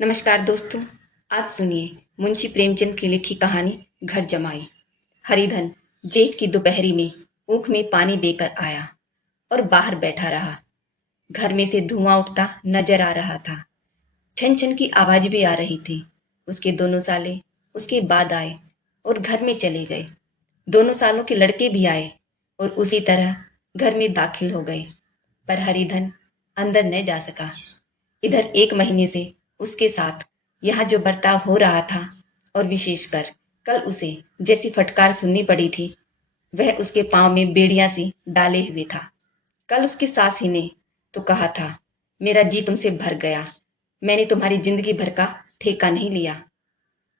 नमस्कार दोस्तों। आज सुनिए मुंशी प्रेमचंद की लिखी कहानी घर जमाई। हरिधन जेठ की दोपहरी में ऊख में पानी देकर आया और बाहर बैठा रहा। घर में से धुआं उठता नजर आ रहा था। छन छन की आवाज भी आ रही थी। उसके दोनों साले उसके बाद आए और घर में चले गए। दोनों सालों के लड़के भी आए और उसी तरह घर में दाखिल हो गए। पर हरिधन अंदर न जा सका। इधर 1 महीने से उसके साथ यहाँ जो बर्ताव हो रहा था और विशेषकर कल उसे जैसी फटकार सुननी पड़ी थी, वह उसके पांव में बेड़ियां सी डाले हुए था। कल उसकी सास ही ने तो कहा था, मेरा जी तुमसे भर गया, मैंने तुम्हारी जिंदगी भर का ठेका नहीं लिया।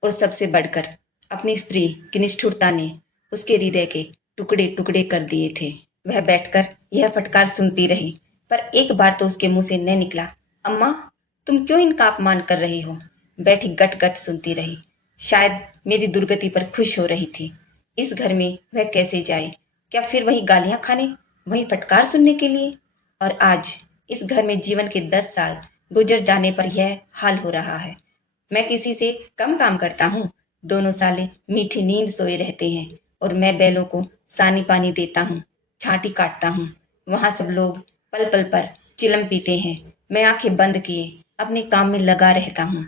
और सबसे बढ़कर अपनी स्त्री की निष्ठुरता ने उसके हृदय के टुकड़े टुकड़े कर दिए थे। वह बैठकर यह फटकार सुनती रही, पर एक बार तो उसके मुंह से न निकला, अम्मा तुम क्यों इनका अपमान कर रही हो। बैठी गट गट सुनती रही। शायद मेरी दुर्गति पर खुश हो रही थी। इस घर में वह कैसे जाए? क्या फिर वही गालियां खाने, वही फटकार सुनने के लिए? और आज इस घर में जीवन के 10 साल गुजर जाने पर यह हाल हो रहा है। मैं किसी से कम काम करता हूँ? दोनों साले मीठी नींद सोए रहते हैं और मैं बैलों को सानी पानी देता हूँ, छांटी काटता हूँ। वहां सब लोग पल पल पर चिलम पीते हैं। मैं आंखें बंद किए अपने काम में लगा रहता हूँ।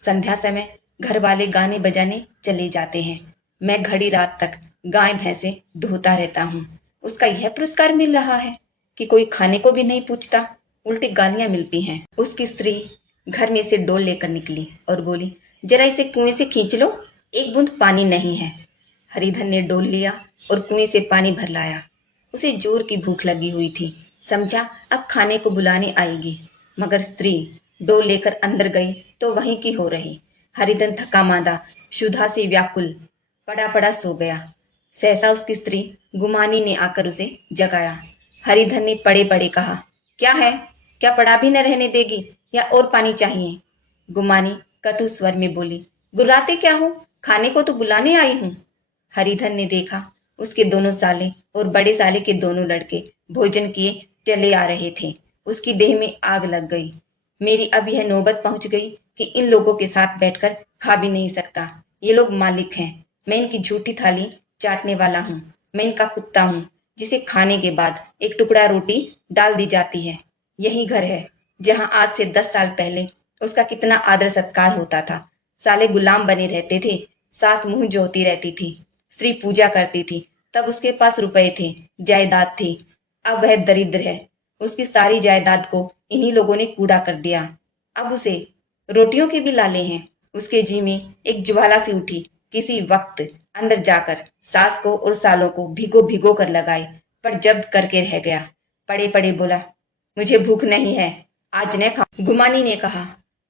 संध्या समय घर वाले गाने बजाने चले जाते हैं। मैं घड़ी रात तक गाय भैंसे धोता रहता हूँ। उसका यह पुरस्कार मिल रहा है कि कोई खाने को भी नहीं पूछता, उल्टी गालियां मिलती हैं। उसकी स्त्री घर में से डोल लेकर निकली और बोली, जरा इसे कुएं से खींच लो, एक बूंद पानी नहीं है। हरिधन ने डोल लिया और कुएं से पानी भर लाया। उसे जोर की भूख लगी हुई थी। समझा अब खाने को बुलाने आएगी, मगर स्त्री डोल लेकर अंदर गई तो वहीं की हो रही। हरिधन थका मांदा क्षुधा से व्याकुल पड़ा पड़ा सो गया। सहसा उसकी स्त्री गुमानी ने आकर उसे जगाया। हरिधन ने पड़े पड़े कहा, क्या है? क्या पड़ा भी न रहने देगी या और पानी चाहिए? गुमानी कटु स्वर में बोली, गुर्राते क्या हो, खाने को तो बुलाने आई हूं। हरिधन ने देखा उसके दोनों साले और बड़े साले के दोनों लड़के भोजन किए चले आ रहे थे। उसकी देह में आग लग गई। मेरी अब यह नौबत पहुंच गई कि इन लोगों के साथ बैठकर खा भी नहीं सकता। ये लोग मालिक हैं, मैं इनकी झूठी थाली चाटने वाला हूँ। मैं इनका कुत्ता हूँ जिसे खाने के बाद एक टुकड़ा रोटी डाल दी जाती है। यही घर है जहां आज से 10 साल पहले उसका कितना आदर सत्कार होता था। साले गुलाम बने रहते थे, सास मुंह जोती रहती थी, स्त्री पूजा करती थी, तब उसके पास रुपए थे, जायदाद थी। अब वह दरिद्र है। उसकी सारी जायदाद को इन्हीं लोगों ने कूड़ा कर दिया। अब उसे रोटियों के भी लाले हैं। उसके जी में एक ज्वाला सी उठी, किसी वक्त अंदर जाकर सास को और सालों को भिगो भिगो कर लगाई, पर जब्त करके रह गया। पड़े पड़े बोला, मुझे भूख नहीं है, आज न खाओ। गुमानी ने कहा,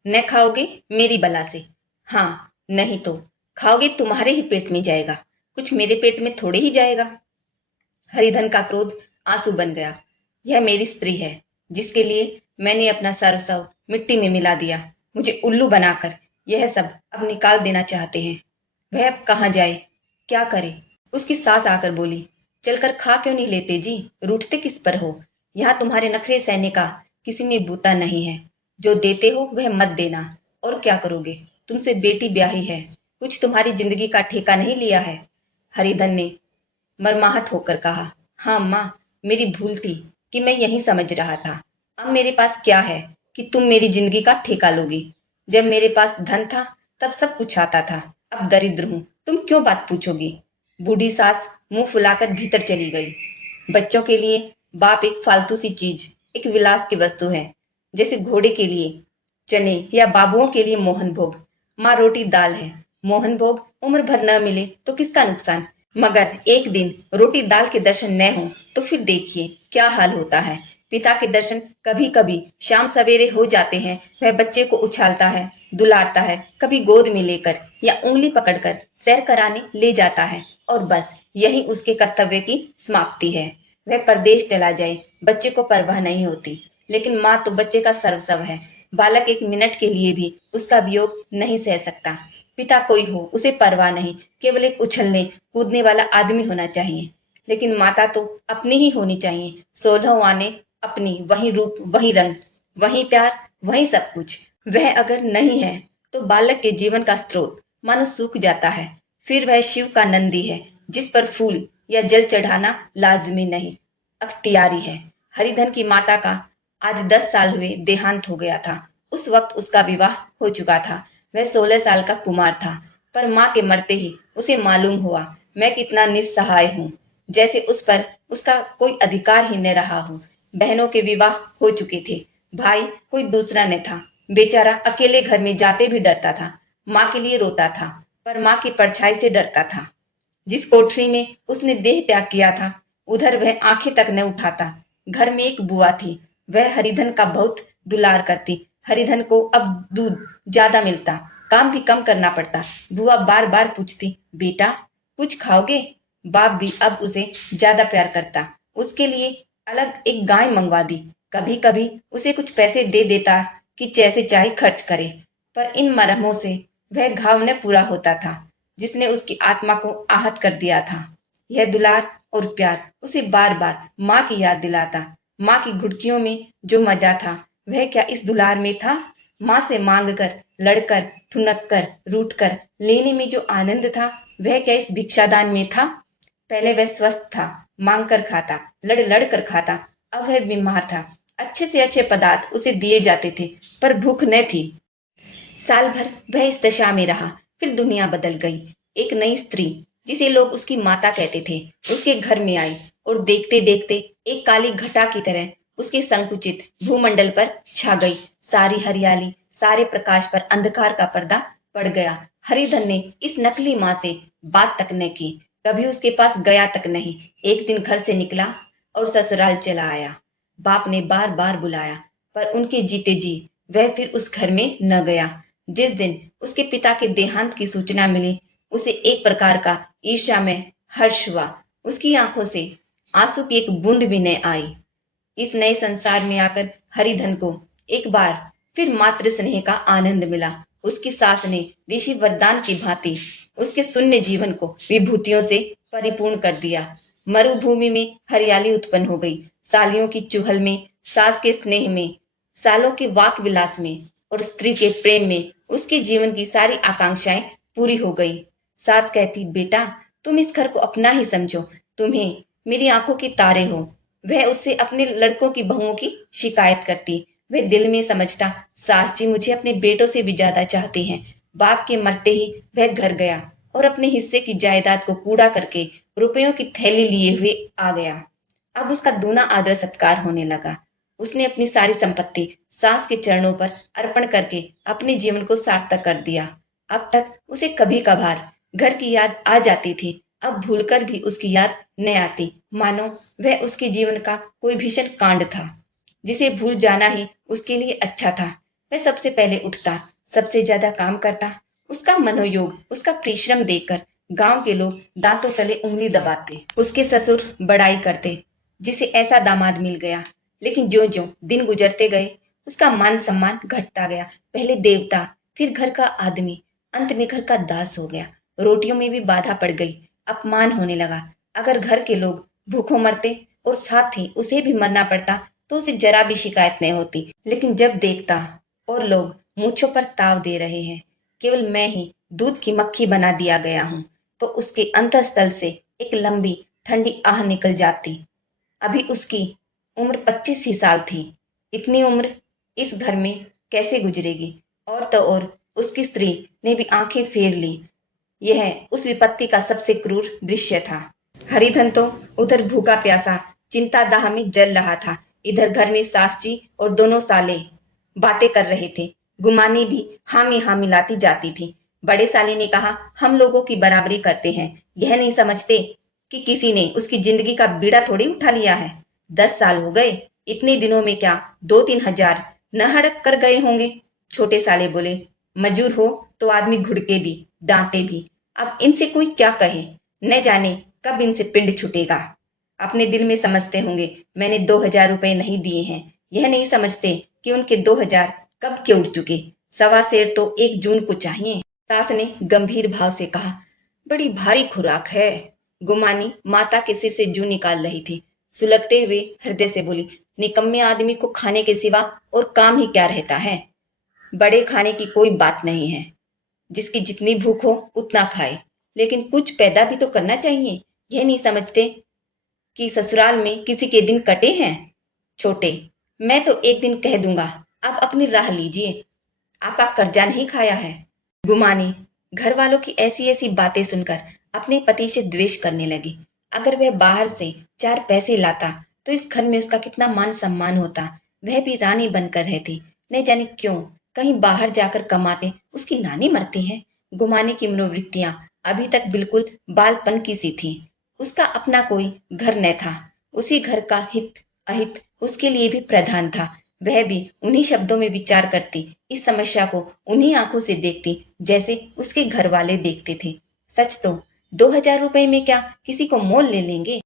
न खाओगे मेरी बला से। हाँ, नहीं तो खाओगे तुम्हारे ही पेट में जाएगा, कुछ मेरे पेट में थोड़े ही जाएगा। हरिधन का क्रोध आंसू बन गया। यह मेरी स्त्री है जिसके लिए मैंने अपना सर्वस्व मिट्टी में मिला दिया। मुझे उल्लू बनाकर यह सब अब निकाल देना चाहते हैं। वह अब कहाँ जाए, क्या करे? उसकी सास आकर बोली, चलकर खा क्यों नहीं लेते जी, रूठते किस पर हो? यहाँ तुम्हारे नखरे सहने का किसी में बूता नहीं है। जो देते हो वह मत देना। और क्या करोगे? तुमसे बेटी ब्याही है, कुछ तुम्हारी जिंदगी का ठेका नहीं लिया है। हरिधन ने मर्माहत होकर कहा, हाँ माँ, मेरी भूल थी कि मैं यही समझ रहा था। अब मेरे पास क्या है कि तुम मेरी जिंदगी का ठेका लोगी? जब मेरे पास धन था तब सब कुछ आता था, अब दरिद्र हूं, तुम क्यों बात पूछोगी? बूढ़ी सास मुंह फुलाकर भीतर चली गई। बच्चों के लिए बाप एक फालतू सी चीज, एक विलास की वस्तु है, जैसे घोड़े के लिए चने या बाबुओं के लिए मोहन भोग। माँ रोटी दाल है, मोहन भोग उम्र भर न मिले तो किसका नुकसान? मगर एक दिन रोटी दाल के दर्शन न हो तो फिर देखिए क्या हाल होता है। पिता के दर्शन कभी कभी शाम सवेरे हो जाते हैं। वह बच्चे को उछालता है, दुलारता है, कभी गोद में लेकर या उंगली पकड़कर सैर कराने ले जाता है, और बस यही उसके कर्तव्य की समाप्ति है। वह परदेश चला जाए, बच्चे को परवाह नहीं होती, लेकिन माँ तो बच्चे का सर्वस्व है। बालक एक मिनट के लिए भी उसका वियोग नहीं सह सकता। पिता कोई हो उसे परवाह नहीं, केवल एक उछलने कूदने वाला आदमी होना चाहिए। लेकिन माता तो अपनी ही होनी चाहिए, 16 आने अपनी, वही रूप वही रंग, वही प्यार वही सब कुछ। वह अगर नहीं है तो बालक के जीवन का स्रोत मानो सूख जाता है। फिर वह शिव का नंदी है जिस पर फूल या जल चढ़ाना लाजमी नहीं, अख्तियारी है। हरिधन की माता का आज 10 साल हुए देहांत हो गया था। उस वक्त उसका विवाह हो चुका था। वह 16 साल का कुमार था। पर माँ के मरते ही उसे मालूम हुआ मैं कितना निस्सहाय हूँ, जैसे उस पर उसका कोई अधिकार ही न रहा हो। बहनों के विवाह हो चुके थे, भाई कोई दूसरा न था। बेचारा अकेले घर में जाते भी डरता था। माँ के लिए रोता था, पर माँ की परछाई से डरता था। जिस कोठरी में उसने देह त्याग किया था, उधर वह आंखें तक न उठाता। घर में एक बुआ थी, वह हरिधन का बहुत दुलार करती। हरिधन को अब दूध ज्यादा मिलता, काम भी कम करना पड़ता। बुआ बार बार पूछती, बेटा कुछ खाओगे? बाप भी अब उसे ज्यादा प्यार करता। उसके लिए अलग एक गाय मंगवा दी। कभी कभी उसे कुछ पैसे दे देता कि जैसे चाहे खर्च करे। पर इन मरहमों से वह घाव न पूरा होता था जिसने उसकी आत्मा को आहत कर दिया था। यह दुलार और प्यार उसे बार बार माँ की याद दिलाता। माँ की घुड़कियों में जो मजा था वह क्या इस दुलार में था? माँ से मांग कर, लड़कर, ठुनक कर, रूठ कर लेने में जो आनंद था वह क्या इस भिक्षादान में था? पहले वह स्वस्थ था, मांग कर खाता, लड़ लड़ कर खाता। अब वह बीमार था। अच्छे से अच्छे पदार्थ उसे दिए जाते थे, पर भूख न थी। साल भर वह इस दशा में रहा। फिर दुनिया बदल गई। एक नई स्त्री, जिसे लोग उसकी माता कहते थे, उसके घर में आई और देखते देखते एक काली घटा की तरह उसके संकुचित भूमंडल पर छा गई। सारी हरियाली, सारे प्रकाश पर अंधकार का पर्दा पड़ गया। हरिधन ने इस नकली माँ से बात तक न की, कभी उसके पास गया तक नहीं। एक दिन घर से निकला और ससुराल चला आया। बाप ने बार बार बुलाया, पर उनके जीते जी वह फिर उस घर में न गया। जिस दिन उसके पिता के देहांत की सूचना मिली, उसे एक प्रकार का ईर्ष्या में हर्ष हुआ। उसकी आंखों से आंसू की एक बूंद भी न आई। इस नए संसार में आकर हरिधन को एक बार फिर मातृ स्नेह का आनंद मिला। उसकी सास ने ऋषि वरदान की भांति उसके शून्य जीवन को विभूतियों से परिपूर्ण कर दिया। मरुभूमि में हरियाली उत्पन्न हो गई। सालियों की चुहल में, सास के स्नेह में, सालों के वाक विलास में और स्त्री के प्रेम में उसके जीवन की सारी आकांक्षाएं पूरी हो गई। सास कहती, बेटा तुम इस घर को अपना ही समझो, तुम्हें मेरी आंखों के तारे हो। वह उससे अपने लड़कों की बहुओं की शिकायत करती। वह दिल में समझता, सास जी मुझे अपने बेटों से भी ज्यादा चाहते हैं। बाप के मरते ही वह घर गया और अपने हिस्से की जायदाद को कूड़ा करके रुपयों की थैली लिए हुए आ गया। अब उसका दूना आदर सत्कार होने लगा। उसने अपनी सारी संपत्ति सास के चरणों पर अर्पण करके अपने जीवन को सार्थक कर दिया। अब तक उसे कभी कभार घर की याद आ जाती थी, अब भूलकर भी उसकी याद न आती, मानो वह उसके जीवन का कोई भीषण कांड था जिसे भूल जाना ही उसके लिए अच्छा था। वह सबसे पहले उठता, सबसे ज्यादा काम करता। उसका मनोयोग, उसका परिश्रम देखकर गांव के लोग दांतों तले उंगली दबाते। उसके ससुर बड़ाई करते, जिसे ऐसा दामाद मिल गया। लेकिन ज्यो ज्यो दिन गुजरते गए उसका मान सम्मान घटता गया। पहले देवता, फिर घर का आदमी, अंत में घर का दास हो गया। रोटियों में भी बाधा पड़ गई, अपमान होने लगा। अगर घर के लोग भूखों मरते और साथ ही उसे भी मरना पड़ता तो उसे जरा भी शिकायत नहीं होती। लेकिन जब देखता और लोग मूंछों पर ताव दे रहे हैं, केवल मैं ही दूध की मक्खी बना दिया गया हूं, तो उसके अंतःस्थल से एक लंबी ठंडी आह निकल जाती। अभी उसकी उम्र 25 ही साल थी। इतनी उम्र इस घर में कैसे गुजरेगी? और तो और उसकी स्त्री ने भी आंखें फेर ली। यह उस विपत्ति का सबसे क्रूर दृश्य था। हरिधन तो उधर भूखा प्यासा चिंता दाह में जल रहा था। इधर घर में सास जी और दोनों साले बातें कर रहे थे। गुमानी भी हाँ मिलाती जाती थी। बड़े साले ने कहा, हम लोगों की बराबरी करते हैं, यह नहीं समझते कि किसी ने उसकी जिंदगी का बीड़ा थोड़ी उठा लिया है। 10 साल हो गए, इतने दिनों में क्या 2-3 हजार न हड़प कर गए होंगे। छोटे साले बोले, मजूर हो तो आदमी घुड़के भी, डांटे भी। अब इनसे कोई क्या कहे, न जाने कब इनसे पिंड छूटेगा। अपने दिल में समझते होंगे मैंने 2 हजार रुपए नहीं दिए हैं। यह नहीं समझते कि उनके 2 हजार कब के उड़ चुके। सवा सेर तो 1 जून को चाहिए। सास ने गंभीर भाव से कहा, बड़ी भारी खुराक है। गुमानी माता के सिर से जू निकाल रही थी। सुलगते हुए हृदय से बोली, निकम्मे आदमी को खाने के सिवा और काम ही क्या रहता है। बड़े खाने की कोई बात नहीं है, जिसकी जितनी भूख हो उतना खाए, लेकिन कुछ पैदा भी तो करना चाहिए। यह नहीं समझते कि ससुराल में किसी के दिन कटे हैं। छोटे, मैं तो एक दिन कह दूंगा, आप अपनी राह लीजिए, आपका कर्जा नहीं खाया है। गुमानी घर वालों की ऐसी ऐसी बातें सुनकर अपने पति से द्वेष करने लगी। अगर वह बाहर से 4 पैसे लाता तो इस घर में उसका कितना मान सम्मान होता। वह भी रानी बनकर रहती। न जाने क्यों कहीं बाहर जाकर कमाते उसकी नानी मरती है। गुमानी की मनोवृत्तियां अभी तक बिल्कुल बालपन की सी थी। उसका अपना कोई घर न था। उसी घर का हित अहित उसके लिए भी प्रधान था। वह भी उन्हीं शब्दों में विचार करती, इस समस्या को उन्हीं आंखों से देखती जैसे उसके घर वाले देखते थे। सच तो 2,000 रुपए में क्या किसी को मोल ले लेंगे।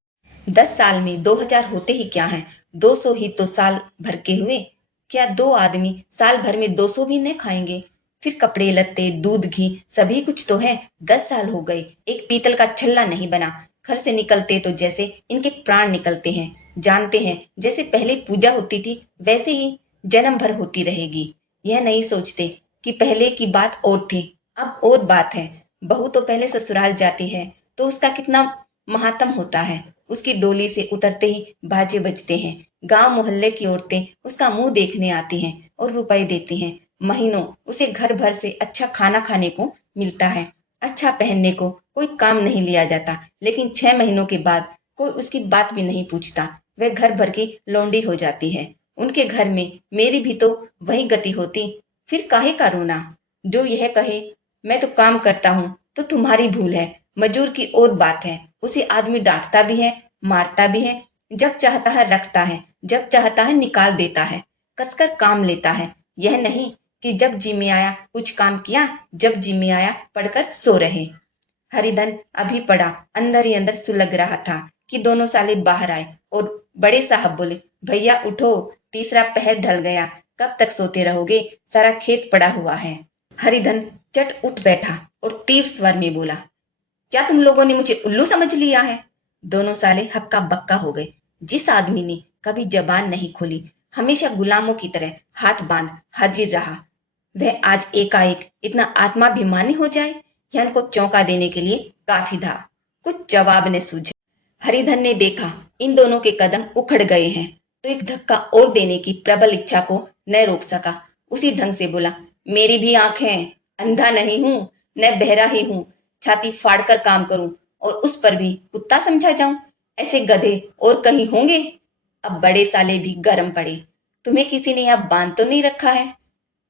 10 साल में 2,000 होते ही क्या है। 200 ही तो साल भर के हुए। क्या दो आदमी साल भर में 200 भी न खाएंगे। फिर कपड़े लत्ते दूध घी सभी कुछ तो है। 10 साल हो गए, एक पीतल का छल्ला नहीं बना। घर से निकलते तो जैसे इनके प्राण निकलते हैं। जानते हैं जैसे पहले पूजा होती थी वैसे ही जन्म भर होती रहेगी। यह नहीं सोचते कि पहले की बात और थी, अब और बात है। बहू तो पहले ससुराल जाती है तो उसका कितना महात्म होता है। उसकी डोली से उतरते ही बाजे बजते हैं। गांव मोहल्ले की औरतें उसका मुंह देखने आती हैं और रुपए देती हैं। महीनों उसे घर भर से अच्छा खाना खाने को मिलता है, अच्छा पहनने को कोई काम नहीं लिया जाता। लेकिन 6 महीनों के बाद कोई उसकी बात भी नहीं पूछता। वह घर भर की लौंडी हो जाती है। उनके घर में मेरी भी तो वही गति होती। फिर काहे का रोना। जो यह कहे मैं तो काम करता हूँ तो तुम्हारी भूल है, मजूर की और बात है। उसे आदमी डांटता भी है, मारता भी है। जब चाहता है रखता है, जब चाहता है निकाल देता है, कसकर काम लेता है। यह नहीं कि जब जी में आया कुछ काम किया, जब जी में आया पढ़कर सो रहे। हरिधन अभी पड़ा अंदर ही अंदर सुलग रहा था कि दोनों साले बाहर आए और बड़े साहब बोले, भैया उठो, तीसरा पहर ढल गया, कब तक सोते रहोगे, सारा खेत पड़ा हुआ है। हरिधन चट उठ बैठा और तीव्र स्वर में बोला, क्या तुम लोगों ने मुझे उल्लू समझ लिया है। दोनों साले हक्का बक्का हो गए। जिस आदमी ने कभी जबान नहीं खोली, हमेशा गुलामों की तरह हाथ बांध हाजिर रहा, वह आज एकाएक इतना आत्माभिमानी हो जाए, यह उनको चौंका देने के लिए काफी था। कुछ जवाब ने सूझा। हरिधन ने देखा इन दोनों के कदम उखड़ गए हैं तो एक धक्का और देने की प्रबल इच्छा को न रोक सका। उसी ढंग से बोला, मेरी भी आंख है, अंधा नहीं हूं, न बहरा ही हूं। छाती फाड़कर काम करूं और उस पर भी कुत्ता समझा जाऊं। ऐसे गधे और कहीं होंगे। अब बड़े साले भी गर्म पड़े। तुम्हें किसी ने यहां बांध तो नहीं रखा है।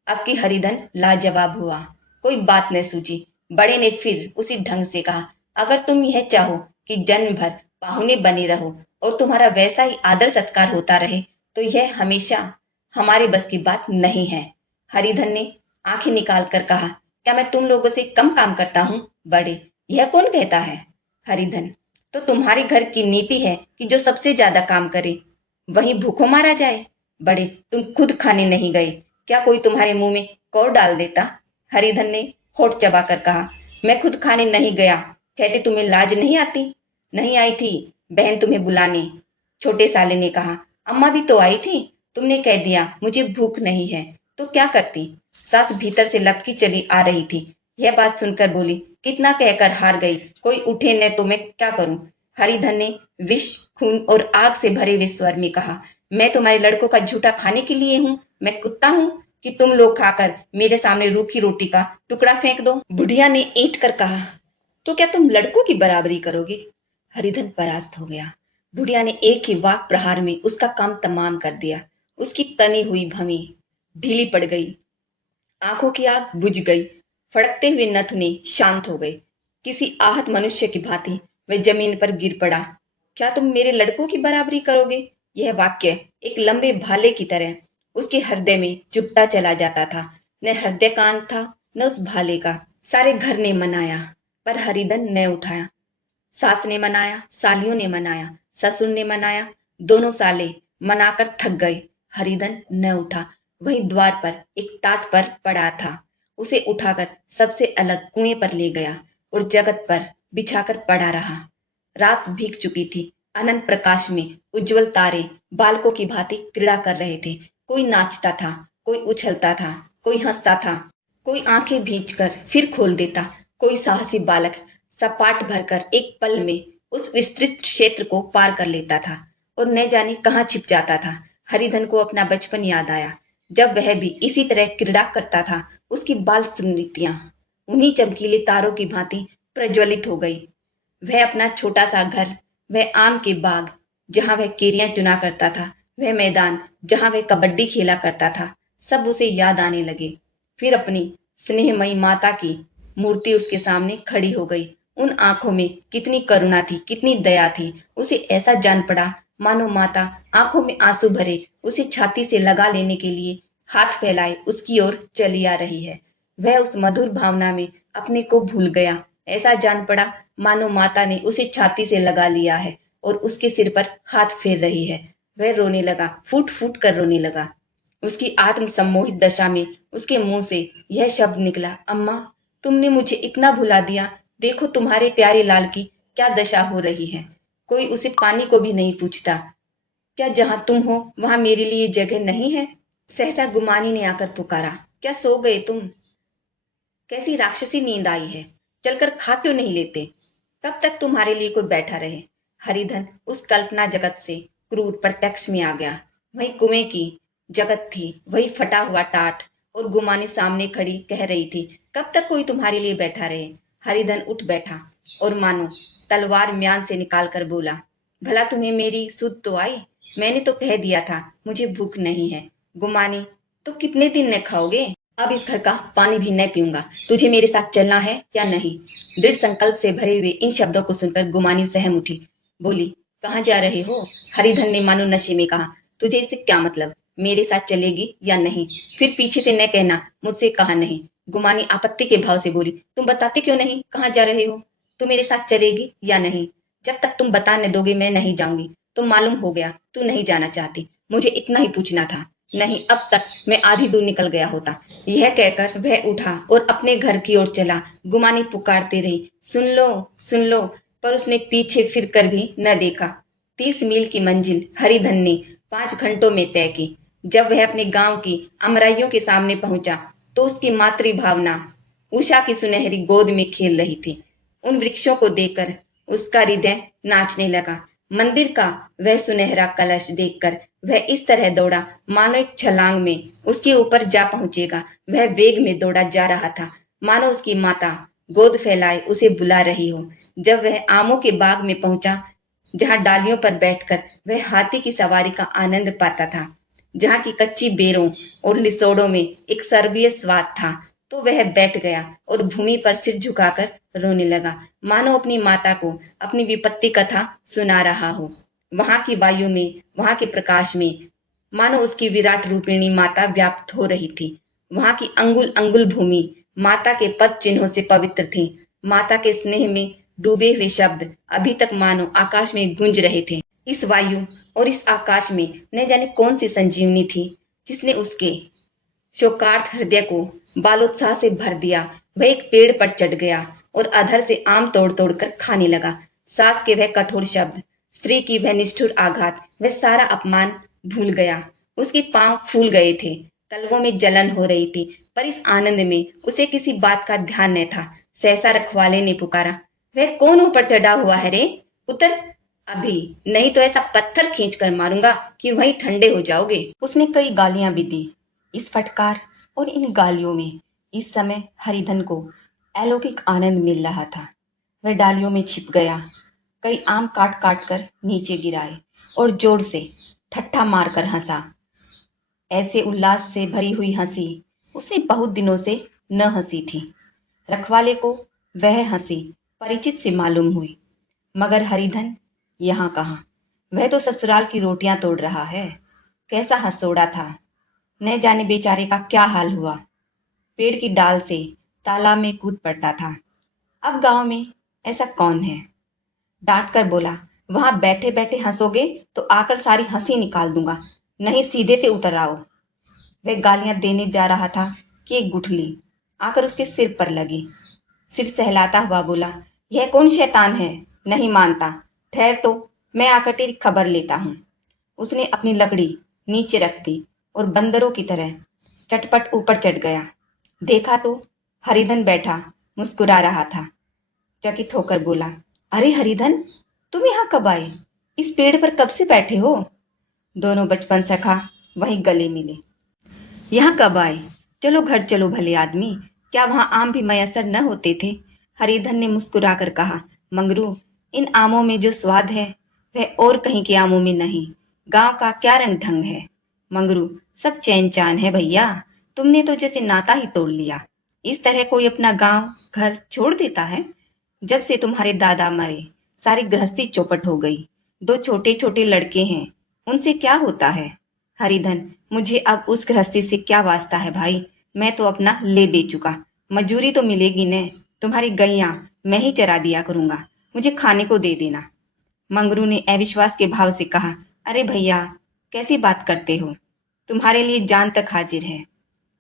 अब की हरिधन लाजवाब हुआ। कोई बात न सूझी। बड़े ने फिर उसी ढंग से कहा, अगर तुम यह चाहो कि जन्म भर पाहुने बने रहो और तुम्हारा वैसा ही आदर सत्कार होता रहे तो यह हमेशा हमारे बस की बात नहीं है। हरिधन ने आंखें निकाल कर कहा, क्या मैं तुम लोगों से कम काम करता हूँ। बड़े, यह कौन कहता है। हरिधन, तो तुम्हारे घर की नीति है कि जो सबसे ज्यादा काम करे वही भूखों मारा जाए। बड़े, तुम खुद खाने नहीं गए, क्या कोई तुम्हारे मुंह में कौर डाल देता। हरिधन ने होठ चबाकर कहा, मैं खुद खाने नहीं गया, कहते तुम्हें लाज नहीं आती। नहीं आई थी बहन तुम्हें बुलाने। छोटे साले ने कहा, अम्मा भी तो आई थी, तुमने कह दिया मुझे भूख नहीं है, तो क्या करती। सास भीतर से लपकी चली आ रही थी। यह बात सुनकर बोली, कितना कहकर हार गई, कोई उठे न तो मैं क्या करूं। हरिधन ने विष खून और आग से भरे हुए स्वर में कहा, मैं तुम्हारे लड़कों का झूठा खाने के लिए हूं। मैं कुत्ता हूं कि तुम लोग खाकर मेरे सामने रूखी रोटी का टुकड़ा फेंक दो। बुढ़िया ने ईंट कर कहा, तो क्या तुम लड़कों की बराबरी करोगे। हरिधन परास्त हो गया। बुढ़िया ने एक ही वाक प्रहार में उसका काम तमाम कर दिया। उसकी तनी हुई भवें ढीली पड़ गई, आंखों की आग बुझ गई, फड़कते हुए नथुने शांत हो गए। किसी आहत मनुष्य की भांति वह जमीन पर गिर पड़ा। क्या तुम मेरे लड़कों की बराबरी करोगे। यह वाक्य एक लंबे भाले की तरह उसके हृदय में चुभता चला जाता था। न हृदय कांत था न उस भाले का। सारे घर ने मनाया पर हरिधन न उठाया। सास ने मनाया, सालियों ने मनाया, ससुर ने मनाया, दोनों साले मनाकर थक गए। हरिधन न उठा। वहीं द्वार पर एक टाट पर पड़ा था। उसे उठाकर सबसे अलग कुएं पर ले गया और जगत पर बिछाकर पड़ा रहा। रात भीग चुकी थी। अनंत प्रकाश में उज्जवल तारे बालकों की भांति क्रीड़ा कर रहे थे। कोई नाचता था, कोई उछलता था, कोई हंसता था, कोई आंखें भींचकर फिर खोल देता, कोई साहसी बालक सपाट भरकर एक पल में उस विस्तृत क्षेत्र को पार कर लेता था और न जाने कहाँ छिप जाता था। हरिधन को अपना बचपन याद आया, जब वह भी इसी तरह क्रीड़ा करता था। उसकी बाल स्मृतियां उन्हीं चमकीले तारों की भांति प्रज्वलित हो गई। वह अपना छोटा सा घर, वह आम के बाग जहां वह केरियां चुना करता था, वह मैदान जहां वह कबड्डी खेला करता था, सब उसे याद आने लगे। फिर अपनी स्नेहमयी माता की मूर्ति उसके सामने खड़ी हो गई। उन आंखों में कितनी करुणा थी, कितनी दया थी। उसे ऐसा जान पड़ा मानो माता आंखों में आंसू भरे उसे छाती से लगा लेने के लिए हाथ फैलाए उसकी ओर चली आ रही है। वह उस मधुर भावना में अपने को भूल गया। ऐसा जान पड़ा मानो माता ने उसे छाती से लगा लिया है और उसके सिर पर हाथ फेर रही है। वह रोने लगा, फूट फूट कर रोने लगा। उसकी आत्म सम्मोहित दशा में उसके मुंह से यह शब्द निकला, अम्मा, तुमने मुझे इतना भुला दिया। देखो तुम्हारे प्यारे लाल की क्या दशा हो रही है। कोई उसे पानी को भी नहीं पूछता। क्या जहां तुम हो वहां मेरे लिए जगह नहीं है? सहसा गुमानी ने आकर पुकारा, क्या सो गए तुम? कैसी राक्षसी नींद आई है? चलकर खा क्यों नहीं लेते? कब तक तुम्हारे लिए कोई बैठा रहे? हरिधन उस कल्पना जगत से क्रूर प्रत्यक्ष में आ गया। वही कुएं की जगत थी, वही फटा हुआ टाट, और गुमानी सामने खड़ी कह रही थी, कब तक कोई तुम्हारे लिए बैठा रहे? हरिधन उठ बैठा और मानो तलवार म्यान से निकाल कर बोला, भला तुम्हें मेरी सुध तो आई? मैंने तो कह दिया था मुझे भूख नहीं है। गुमानी, तो कितने दिन न खाओगे? अब इस घर का पानी भी न पीऊंगा। तुझे मेरे साथ चलना है या नहीं? दृढ़ संकल्प से भरे हुए इन शब्दों को सुनकर गुमानी सहम उठी। बोली, कहाँ जा रहे हो? हरिधन ने मानो नशे में कहा, तुझे इससे क्या मतलब? मेरे साथ चलेगी या नहीं? फिर पीछे से न कहना मुझसे कहा नहीं। गुमानी आपत्ति के भाव से बोली, तुम बताते क्यों नहीं कहाँ जा रहे हो? तू मेरे साथ चलेगी या नहीं? जब तक तुम बता न दोगे मैं नहीं जाऊंगी। तो मालूम हो गया तू नहीं जाना चाहती। मुझे इतना ही पूछना था। नहीं, अब तक मैं आधी दूर निकल गया होता। यह कहकर वह उठा और अपने घर की ओर चला। गुमानी पुकारती रही, सुन लो, पर उसने पीछे फिर कर भी न देखा। 30 मील की मंजिल हरिधन ने 5 घंटों में तय की। जब वह अपने गांव की अमराइयों के सामने पहुंचा तो उसकी मातृभावना उषा की सुनहरी गोद में खेल रही थी। उन वृक्षों को देखकर उसका हृदय नाचने लगा। मंदिर का वह सुनहरा कलश देखकर वह इस तरह दौड़ा मानो एक छलांग में उसके ऊपर जा पहुंचेगा। वह वेग में दौड़ा जा रहा था मानो उसकी माता गोद फैलाए उसे बुला रही हो। जब वह आमों के बाग में पहुंचा, जहां डालियों पर बैठकर वह हाथी की सवारी का आनंद पाता था, जहां की कच्ची बेरों और लिसोड़ों में एक सर्गीय स्वाद था, तो वह बैठ गया और भूमि पर सिर झुकाकर रोने लगा, मानो अपनी माता को अपनी विपत्ति कथा सुना रहा हो। वहां की वायु में, वहां के प्रकाश में मानो उसकी विराट रूपिणी माता व्याप्त हो रही थी। वहां की अंगुल अंगुल भूमि माता के पद चिन्हों से पवित्र थी। माता के स्नेह में डूबे हुए शब्द अभी तक मानो आकाश में गूंज रहे थे। इस वायु और इस आकाश में न जाने कौन सी संजीवनी थी जिसने उसके शोकार्त हृदय को बालोत्साह से भर दिया। वह एक पेड़ पर चढ़ गया और अधर से आम तोड़ तोड़ कर खाने लगा। सास के वह कठोर शब्द, स्त्री की वह निष्ठुर आघात, वह सारा अपमान भूल गया। उसके पांव फूल गए थे, तलवों में जलन हो रही थी, पर इस आनंद में उसे किसी बात का ध्यान न था। सहसा रखवाले ने पुकारा, वह कौन ऊपर चढ़ा हुआ है रे? उतर अभी, नहीं तो ऐसा पत्थर खींच कर मारूंगा कि वहीं ठंडे हो जाओगे। उसने कई गालियां भी दी। इस फटकार और इन गालियों में इस समय हरिधन को अलौकिक आनंद मिल रहा था। वह डालियों में छिप गया, कई आम काट काट कर नीचे गिराए और जोर से ठट्ठा मारकर हंसा। ऐसे उल्लास से भरी हुई हंसी उसे बहुत दिनों से न हंसी थी। रखवाले को वह हंसी परिचित से मालूम हुई, मगर हरिधन यहाँ कहाँ, वह तो ससुराल की रोटियां तोड़ रहा है। कैसा हंसोड़ा था, न जाने बेचारे का क्या हाल हुआ। पेड़ की डाल से तालाब में कूद पड़ता था। अब गांव में ऐसा कौन है? डांट कर बोला, वहां बैठे बैठे हंसोगे तो आकर सारी हंसी निकाल दूंगा, नहीं सीधे से उतर आओ। वह गालियां देने जा रहा था कि एक गुठली आकर उसके सिर पर लगी। सिर सहलाता हुआ बोला, यह कौन शैतान है? नहीं मानता, ठहर तो मैं आकर तेरी खबर लेता हूँ। उसने अपनी लकड़ी नीचे रख दी और बंदरों की तरह चटपट ऊपर चढ़ गया। देखा तो हरिधन बैठा मुस्कुरा रहा था। चकित होकर बोला, अरे हरिधन, तुम यहाँ कब आए? इस पेड़ पर कब से बैठे हो? दोनों बचपन सखा वहीं गले मिले। यहाँ कब आए? चलो घर चलो भले आदमी, क्या वहाँ आम भी मयसर न होते थे? हरिधन ने मुस्कुराकर कहा, मंगरू, इन आमों में जो स्वाद है वह और कहीं के आमों में नहीं। गांव का क्या रंग ढंग है मंगरू, सब चैन चान है भैया। तुमने तो जैसे नाता ही तोड़ लिया। इस तरह कोई अपना गांव घर छोड़ देता है? जब से तुम्हारे दादा मरे सारी गृहस्थी चौपट हो गई। दो छोटे छोटे लड़के हैं, उनसे क्या होता है? हरिधन, मुझे अब उस गृहस्थी से क्या वास्ता है भाई? मैं तो अपना ले दे चुका। मजूरी तो मिलेगी न। तुम्हारी गैया मैं ही चरा दिया करूंगा। मुझे खाने को दे देना। मंगरू ने अविश्वास के भाव से कहा, अरे भैया, कैसी बात करते हो? तुम्हारे लिए जान तक हाजिर है।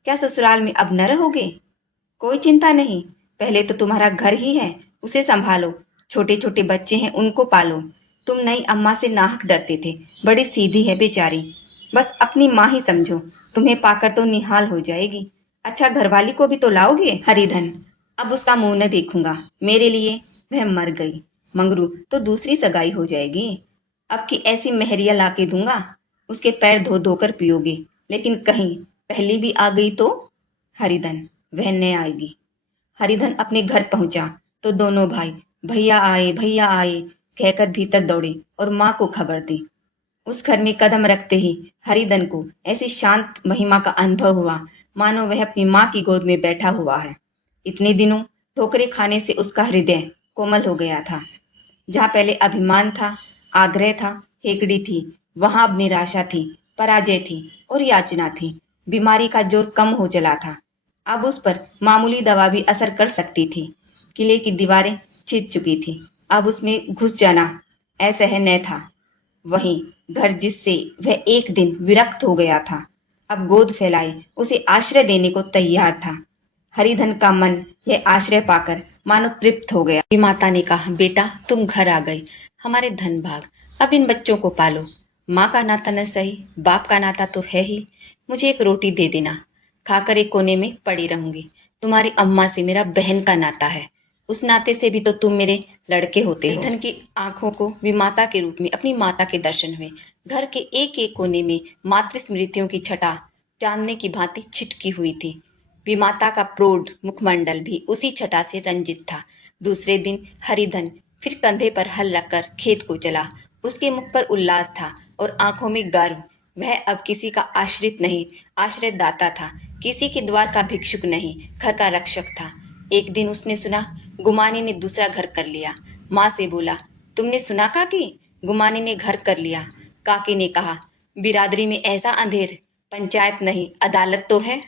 क्या ससुराल में अब न रहोगे? कोई चिंता नहीं, पहले तो तुम्हारा घर ही है, उसे संभालो। छोटे छोटे बच्चे हैं, उनको पालो। तुम नई अम्मा से नाहक डरते थे, बड़ी सीधी है बेचारी, बस अपनी माँ ही समझो। तुम्हें पाकर तो निहाल हो जाएगी। अच्छा, घरवाली को भी तो लाओगे? हरिधन, अब उसका मुंह न देखूंगा। मेरे लिए वह मर गई। मंगरू, तो दूसरी सगाई हो जाएगी। अब की ऐसी मेहरिया ला के दूंगा, उसके पैर धो धोकर पियोगे। लेकिन कहीं पहली भी आ गई तो? हरिधन, वह न आएगी। हरिधन अपने घर पहुंचा तो दोनों भाई भैया आए कहकर भीतर दौड़े और माँ को खबर दी। उस घर में कदम रखते ही हरिधन को ऐसी शांत महिमा का अनुभव हुआ, मानो वह अपनी माँ की गोद में बैठा हुआ है। इतने दिनों ठोकरे खाने से उसका हृदय कोमल हो गया था। जहाँ पहले अभिमान था, आग्रह था, हेकड़ी थी, वहां अब निराशा थी, पराजय थी और याचना थी। बीमारी का जोर कम हो चला था। अब उस पर मामूली दवा भी असर कर सकती थी। किले की दीवारें छिद चुकी थी, अब उसमें घुस जाना असहनीय था। वहीं घर जिससे वह एक दिन विरक्त हो गया था, अब गोद फैलाए उसे आश्रय देने को तैयार था। हरिधन का मन यह आश्रय पाकर मानो तृप्त हो गया। माता ने कहा, बेटा तुम घर आ गए, हमारे धन भाग, अब इन बच्चों को पालो। माँ का नाता न सही, बाप का नाता तो है ही। मुझे एक रोटी दे देना, खाकर एक कोने में पड़ी रहूंगी। तुम्हारी अम्मा से मेरा बहन का नाता है, उस नाते से भी तो तुम मेरे लड़के होते हो। हरिधन की आंखों को विमाता के रूप में अपनी माता के दर्शन हुए। घर के एक एक कोने में मातृ स्मृतियों की छटा चांदने की भांति छिटकी हुई थी। विमाता का प्रौढ़ मुखमंडल भी उसी छटा से रंजित था। दूसरे दिन हरिधन फिर कंधे पर हल रखकर खेत को चला। उसके मुख पर उल्लास था और आंखों में गर्व। वह अब किसी का आश्रित नहीं, आश्रयदाता था। किसी के द्वार का भिक्षुक नहीं, घर का रक्षक था। एक दिन उसने सुना गुमानी ने दूसरा घर कर लिया। माँ से बोला, तुमने सुना काकी, गुमानी ने घर कर लिया? काकी ने कहा, बिरादरी में ऐसा अंधेर, पंचायत नहीं अदालत तो है।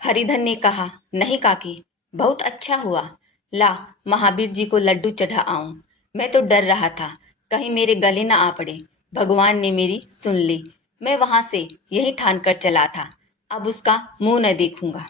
हरिधन ने कहा, नहीं काकी, बहुत अच्छा हुआ। ला महावीर जी को लड्डू चढ़ा आऊं। मैं तो डर रहा था कहीं मेरे गले न आ पड़े। भगवान ने मेरी सुन ली। मैं वहां से यही ठान कर चला था, अब उसका मुंह न देखूंगा।